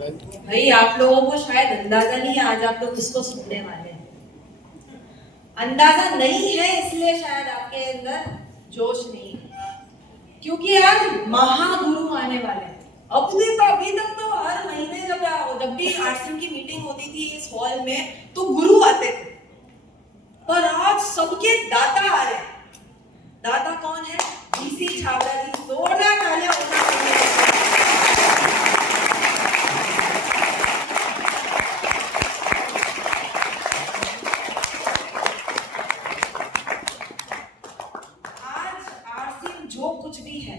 भाई आप लोगों को शायद अंदाजा नहीं है आज आप लोग किसको सुनने वाले हैं। अंदाजा नहीं है इसलिए शायद आपके अंदर जोश नहीं है, क्योंकि आज महागुरु आने वाले हैं। अभी तक तो हर महीने जब भी आरसीएम की मीटिंग होती थी इस हॉल में तो गुरु आते थे, पर आज सबके दाता आ रहे हैं। दाता कौन है? डीसी छाबड़ा जी। जोरदार तालियां होना चाहिए। जो कुछ भी है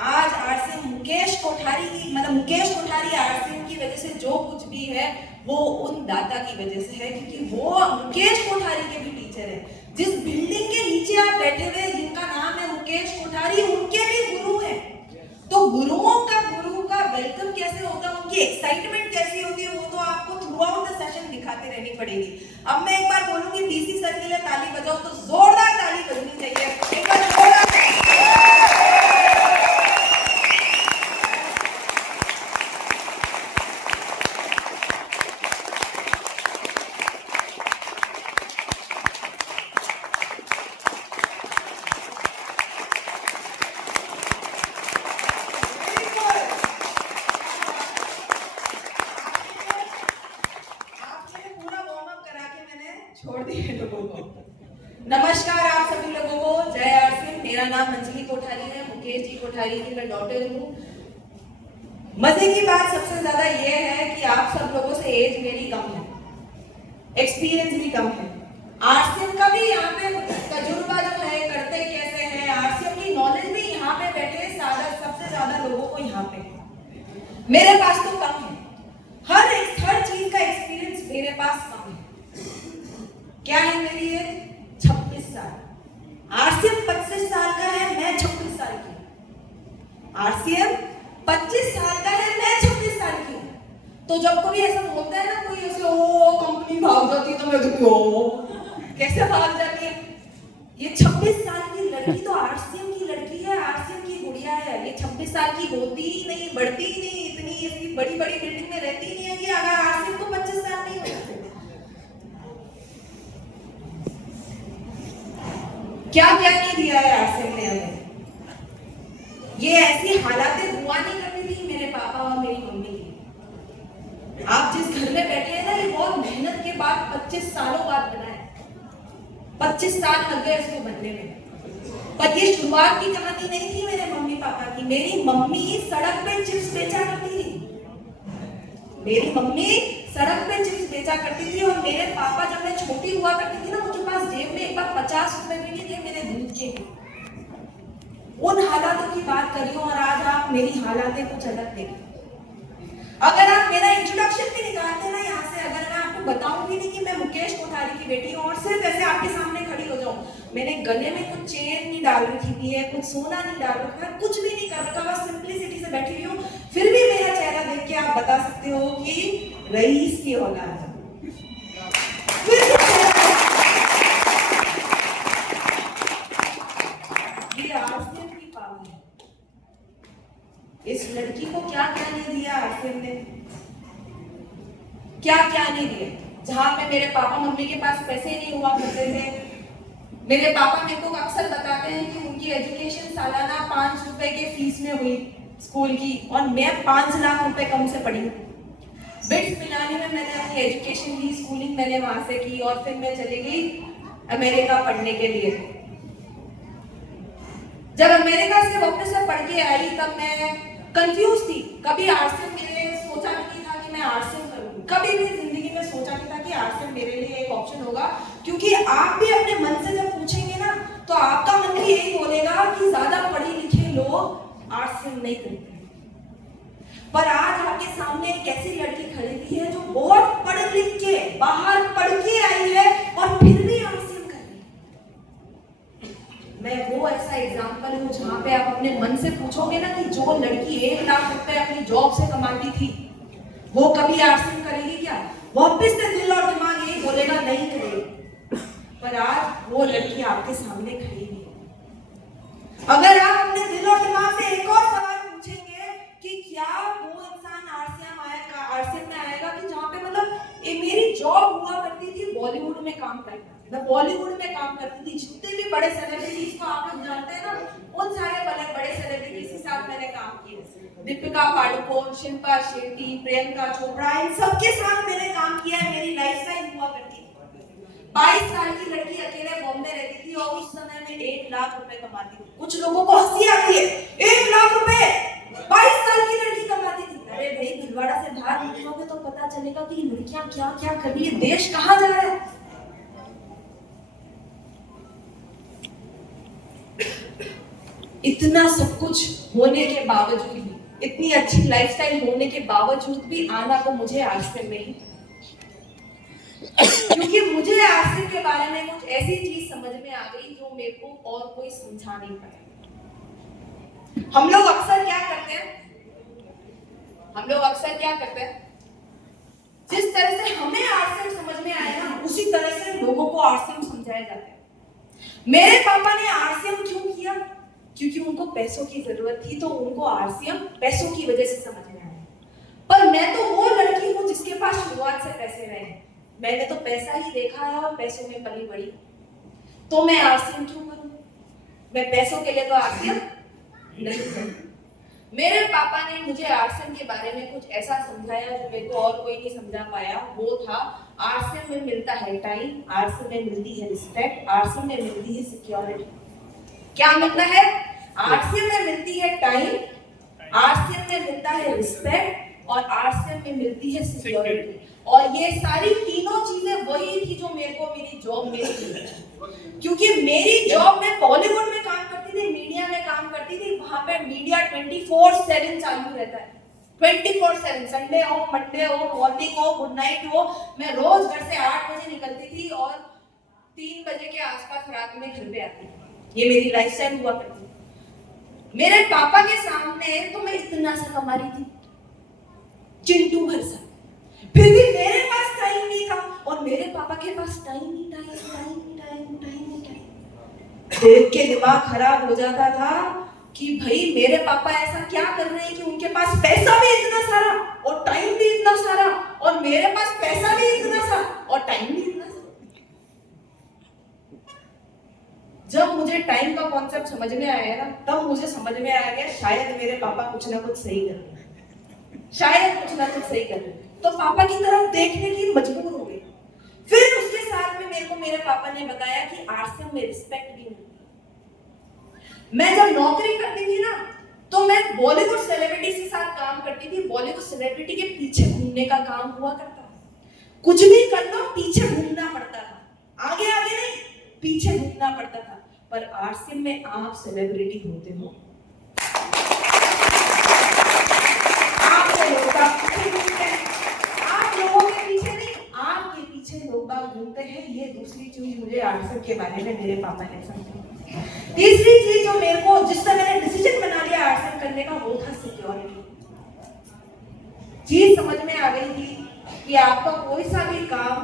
आज आरसीएम मुकेश कोठारी आरसीएम की वजह से जो कुछ भी है वो उन दाता की वजह से है, क्योंकि वो मुकेश कोठारी के भी टीचर है। जिस बिल्डिंग के नीचे आप बैठे हुए जिनका नाम है मुकेश कोठारी, उनके भी गुरु हैं। तो गुरु का वेलकम कैसे होता है, उनकी एक्साइटमेंट कैसी होती है, वो तो आपको थ्रू आउट द सेशन दिखाते रहनी पड़ेगी। अब मैं एक बार बोलूंगी डीसी सर के लिए ताली बजाओ, तो जोरदार ताली बजनी चाहिए। एक बार जोरदार। छोड़ दिए लोगों को। नमस्कार आप सभी लोगों को, जय आरसीएम। मेरा नाम अंजलि कोठारी है, मुकेश जी कोठारी की मैं डॉटर हूँ। मजे की बात सबसे ज्यादा ये है कि आप सब लोगों से एज मेरी कम है, एक्सपीरियंस भी कम है। आरसीएम का भी यहाँ पे तजुर्बा जो है, करते कैसे हैं, आरसीएम की नॉलेज भी यहाँ पे बैठे सबसे ज्यादा लोगों को यहाँ पे। मेरे पास तो कम है, हर चीज का एक्सपीरियंस मेरे पास कम है। क्या है मेरी एज? 26 साल। आरसीएम 25 साल का है, मैं 26 साल की। आरसीएम 25 साल का है, मैं 26 साल की। तो जब कोई ऐसा बोलता है ना, कोई ऐसे ओ कंपनी भाग जाती है, तो मैं कहती हूँ कैसे भाग जाती है? ये 26 साल की लड़की तो आरसीएम की लड़की है, आरसीएम की गुड़िया है। ये 26 साल की होती ही नहीं, बढ़ती ही नहीं, इतनी बड़ी बड़ी बिल्डिंग में रहती ही नहीं है कि अगर आरसीएम को 25 साल नहीं हो जाते। क्या क्या नहीं दिया है आरसीएम ने हमें। ये ऐसी हालातें हुआ नहीं करती थी मेरे पापा और मेरी मम्मी की। आप जिस घर में बैठे हैं ना, ये बहुत मेहनत के बाद 25 सालों बाद बना है। 25 साल लग गए इसको बनने में। पर ये शुरुआत की कहानी नहीं थी मेरे मम्मी पापा की। मेरी मम्मी सड़क पे चिप्स बेचा करती थी। मेरी मम्मी सड़क पे चिप्स बेचा करती थी, और मेरे पापा जब मैं छोटी हुआ करती थी ना, उनके पास जेब में एक बार 50 रुपए भी नहीं थे मेरे दूध के। उन हालातों की बात करी हूं, और आज आप मेरी हालातें कुछ अलग देखिए। अगर आप मेरा इंट्रोडक्शन भी निकालते ना यहाँ से, अगर मैं आपको बताऊंगी नहीं कि मैं मुकेश कोठारी की बेटी हूँ, और सिर्फ ऐसे आपके सामने खड़ी हो जाऊं, मैंने गले में कुछ चेन नहीं डाल रखी थी है, कुछ सोना नहीं डाल रखा है, कुछ भी नहीं कर रखा, बस सिंपलिसिटी से बैठी हुई हूँ, फिर भी मेरा चेहरा देख के आप बता सकते हो कि रईस की औलाद है। ये आरसीएम की पावर है। इस लड़की को क्या क्या नहीं दिया आरसीएम ने, क्या क्या नहीं दिया। जहां पे मेरे पापा मम्मी के पास पैसे नहीं हुआ करते थे, मेरे पापा मेरे को अक्सर बताते हैं कि उनकी एजुकेशन सालाना 5 रुपए के फीस में हुई स्कूल की, और मैं 5 लाख रुपए कम से पढ़ी। बिट्स मिलानी में मैंने अपनी एजुकेशन की, स्कूलिंग मैंने वहां से की, और फिर मैं चली गई अमेरिका पढ़ने के लिए। जब अमेरिका से वापस से पढ़ के आई तब मैं कंफ्यूज थी। कभी आरसीएम मेरे सोचा नहीं था कि मैं आरसीएम करूंगी, कभी भी जिंदगी में सोचा नहीं था कि आरसीएम मेरे लिए एक ऑप्शन होगा। क्योंकि आप भी अपने मन से जब पूछेंगे ना, तो आपका मन भी यही बोलेगा कि ज्यादा पढ़े लिखे लोग आरसीएम नहीं करते। पर आज आपके सामने एक ऐसी लड़की खड़ी हुई है जो बहुत पढ़ लिख के बाहर पढ़ के आई है, और फिर भी आरसीएम कर रही है। मैं वो ऐसा एग्जाम्पल हूँ जहाँ पे आप अपने मन से पूछोगे ना कि जो लड़की 1 लाख रुपए अपनी जॉब से कमाती थी, वो कभी आरसीएम करेगी क्या? वापिस से दिल और दिमाग यही बोलेगा नहीं करेगी। पर आज वो लड़की आपके सामने खड़ी है। अगर आप अपने दिल और दिमाग से एक और सवाल पूछेंगे कि क्या वो इंसान आरसीएम बॉलीवुड में काम करता थी, मैं बॉलीवुड में काम करती थी। जितने भी बड़े सेलिब्रिटीज को आप लोग जानते हैं ना, उन सारे बड़े सेलिब्रिटीज के साथ मैंने काम किया। दीपिका पादुकोण, शिल्पा शेट्टी, प्रियंका चोपड़ा, इन सबके साथ मैंने काम किया है। मेरी लाइफस्टाइल हुआ करती थी। 22 साल की लड़की अकेले बॉम्बे रहती थी और उस समय में 1 लाख रुपए कमाती थी। कुछ लोगों को हंसी आती है, 1 लाख रुपए 22 साल की लड़की कमाती थी। अरे भाई, भिलवाड़ा से बाहर निकलोगे तो पता चलेगा कि लड़कियां क्या क्या कर रही है, देश कहां जा रहा है। इतना सब कुछ होने के बावजूद भी, इतनी अच्छी लाइफस्टाइल होने के बावजूद भी आना तो मुझे आसिम में ही, क्योंकि मुझे आसिम के बारे में कुछ ऐसी चीज समझ में आ गई जो मेरे को और कोई समझा नहीं पाया। हम लोग अक्सर क्या करते हैं, जिस तरह से हमें आसिम समझ में आया ना, उसी तरह से लोगों को आसिम समझाया जाता है। मेरे पापा ने आसिम क्यों किया? क्योंकि उनको पैसों की जरूरत थी, तो उनको आसिम पैसों की वजह से समझ में आया। पर मैं तो वो लड़की हूँ जिसके पास शुरुआत से पैसे रहे। मैंने तो पैसा ही देखा है और पैसों में पली बड़ी, तो मैं आसिम क्यों करूं? मैं पैसों के लिए तो आसिम नहीं करूं। मेरे पापा ने मुझे आसिम के बारे में कुछ ऐसा समझाया जो मेरे को और कोई नहीं समझा पाया। वो था, आसिम में मिलता है टाइम, आसिम में मिलती है रिस्पेक्ट, आसिम में मिलती है सिक्योरिटी। क्या मिलता है? आसिम में मिलती है टाइम, आसिम में मिलता है रिस्पेक्ट और आसिम में मिलती है सिक्योरिटी। और ये सारी तीनों चीजें वही थी जो मेरे को मेरी जॉब में थी। क्योंकि मेरी जॉब में बॉलीवुड में काम करती थी, मीडिया में काम करती थी। वहां पे मीडिया 24/7 चालू रहता है, 24/7। संडे हो, मंडे हो, मॉर्निंग हो, गुड नाइट हो। मैं रोज घर से 8 बजे निकलती थी और 3 बजे के आसपास रात में घर पे आती थी। ये मेरी लाइफस्टाइल हुआ करती थी। मेरे पापा के सामने तो मैं इतना सा कमा रही थी, चिंटू भर सा। फिर भी मेरे पास टाइम नहीं था और मेरे पापा के पास टाइम नहीं। देख के दिमाग खराब हो जाता था कि भाई मेरे पापा ऐसा क्या कर रहे हैं कि उनके पास पैसा भी इतना सारा और टाइम भी इतना सारा, और मेरे पास पैसा भी इतना सारा और टाइम भी इतना सारा। जब मुझे टाइम का कॉन्सेप्ट समझ में आया ना, तब मुझे समझ में आ गया शायद मेरे पापा कुछ ना कुछ सही कर रहे हैं, शायद कुछ ना कुछ सही कर रहे हैं। तो पापा की तरफ देखने की मजबूर हो गई। फिर उसके साथ में मेरे को मेरे पापा ने बताया कि आसिम में रिस्पेक्ट भी नहीं। मैं जब नौकरी करती थी ना, तो मैं बॉलीवुड सेलिब्रिटी के साथ काम करती थी। बॉलीवुड सेलिब्रिटी के पीछे घूमने का काम हुआ करता था। कुछ भी कर लो पीछे घूमना पड़ता था, आगे आगे नहीं, पीछे घूमना पड़ता था। पर आसिम में आप सेलिब्रिटी होते हो, आप लोगों के पीछे नहीं, आपके पीछे लोग बाग घूमते हैं। ये दूसरी चीज मुझे आसिम के बारे में मेरे पापा ने समझाई। तीसरी चीज जो मेरे को, जिससे मैंने डिसीजन बना लिया आसिम करने का, वो था सिक्योरिटी। चीज समझ में आ गई थी कि आपका कोई सा भी काम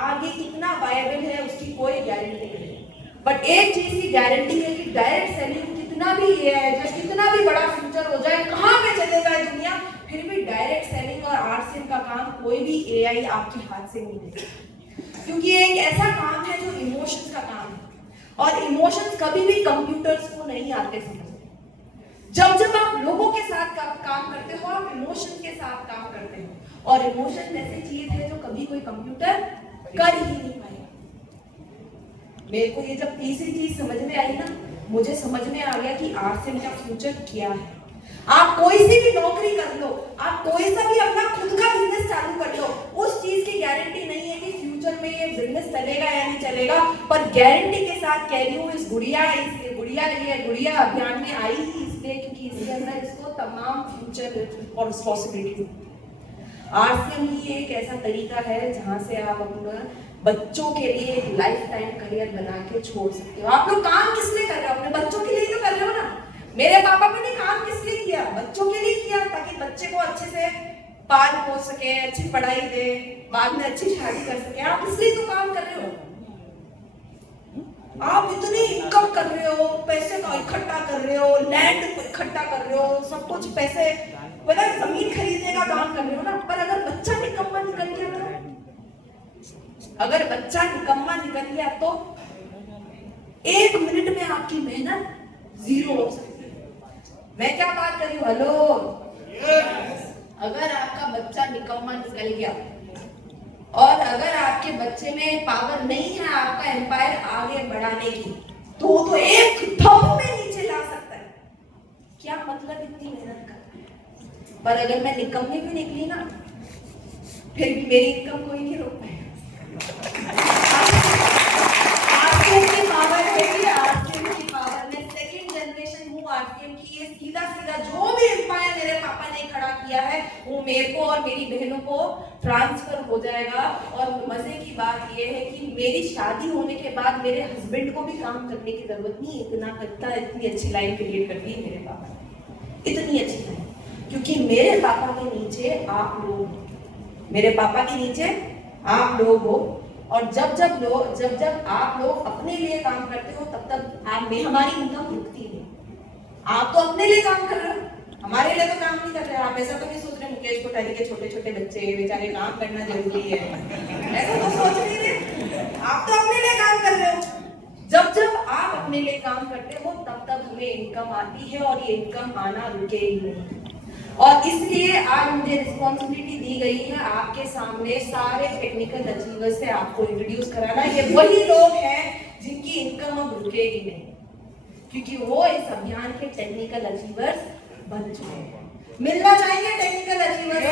आगे कितना वायबल है उसकी कोई गारंटी नहीं, बट एक चीज की गारंटी है कि डायरेक्ट सेलिंग कितना भी एआई जाए, कितना भी बड़ा फ्यूचर हो जाए, कहां पे चलेगा दुनिया, फिर भी डायरेक्ट सेलिंग और आरसीएम का काम कोई भी एआई आपके हाथ से नहीं देगा। क्योंकि ये एक ऐसा काम है जो इमोशंस का काम है, और इमोशंस कभी भी कंप्यूटर्स को नहीं आते समझ। जब आप लोगों के साथ काम करते हो, आप इमोशन के साथ काम करते हो, और इमोशन ऐसी चीज है जो कभी कोई कंप्यूटर कर ही नहीं पाएगा। मेरे को ये जब तीसरी चीज समझ में आई ना, मुझे समझ में आ गया कि आरसीएम का फ्यूचर क्या है। आप कोई सी भी नौकरी कर लो, आप कोई सा भी अपना खुद का बिजनेस चालू कर लो, उस चीज की गारंटी नहीं है कि फ्यूचर में ये बिजनेस चलेगा या नहीं चलेगा। पर गारंटी के साथ कह रही हूँ, इस गुड़िया अभियान में आई ही इसलिए क्योंकि इसके अंदर इसको तमाम फ्यूचर और रिस्पॉन्सिबिलिटी। आरसीएम ही एक ऐसा तरीका है जहां से आप अपना बच्चों के लिए एक लाइफ टाइम करियर बना के छोड़ सकते हो। आप लोग काम किस लिए कर रहे हो? अपने बच्चों के लिए तो कर रहे हो ना। मेरे पापा ने काम किस लिए किया? बच्चों के लिए किया, ताकि बच्चे को अच्छे से पाल पोस सके, अच्छी पढ़ाई दे, बाद में अच्छी शादी कर सके। आप इसलिए तो काम कर रहे हो। आप इतनी इनकम कर रहे हो, पैसे का इकट्ठा कर रहे हो, लैंड इकट्ठा कर रहे हो, सब कुछ पैसे, जमीन खरीदने का काम कर रहे हो ना। पर अगर बच्चा निकम्मा निकल गया तो अगर बच्चा निकम्मा निकल गया तो 1 मिनट में आपकी मेहनत जीरो हो सकती है। मैं क्या बात कर रही हूँ? हेलो, अगर आपका बच्चा निकम्मा निकल गया और अगर आपके बच्चे में पावर नहीं है आपका एम्पायर आगे बढ़ाने की, तो एक थप में नीचे ला सकता है। क्या मतलब इतनी मेहनत करना है? पर अगर मैं निकम्मी भी निकली ना, फिर भी मेरी इनकम कोई नहीं रोक पाएगा। आरसीएम की पावर है कि आरसीएम की पावर में सेकंड जनरेशन हूँ आरसीएम की। ये सीधा सीधा जो भी एम्पायर मेरे पापा ने खड़ा किया है वो मेरे को और मेरी बहनों को ट्रांसफर हो जाएगा। और मजे की बात ये है कि मेरी शादी होने के बाद मेरे हस्बैंड को भी काम करने की जरूरत नहीं। इतना करता, इतनी अच्छी लाइन क्रिएट कर दी है मेरे पापा ने, इतनी अच्छी लाइन, क्योंकि मेरे पापा के नीचे आप लोग, मेरे पापा के नीचे आप लोग हो। और जब जब आप लोग अपने लिए काम करते हो तब तक आप में हमारी इनकम रुकती नहीं। आप तो अपने लिए काम कर रहे हो, हमारे लिए तो काम नहीं कर रहे। आप ऐसा तो नहीं सोच रहे मुकेश कोठारी के छोटे छोटे बच्चे बेचारे काम करना जरूरी है, ऐसा तो सोच नहीं रहे। आप तो अपने लिए काम कर रहे हो। जब आप अपने लिए काम करते हो तब तक हमें इनकम आती है और ये इनकम आना रुकेगी नहीं। और इसलिए आज मुझे रिस्पॉन्सिबिलिटी दी गई है आपके सामने सारे टेक्निकल अचीवर्स से आपको इंट्रोड्यूस कराना। ये वही लोग हैं जिनकी इनकम अब रुकेगी नहीं, क्योंकि वो इस अभियान के टेक्निकल अचीवर्स बन चुके हैं। मिलना चाहेंगे टेक्निकल अचीवर्स?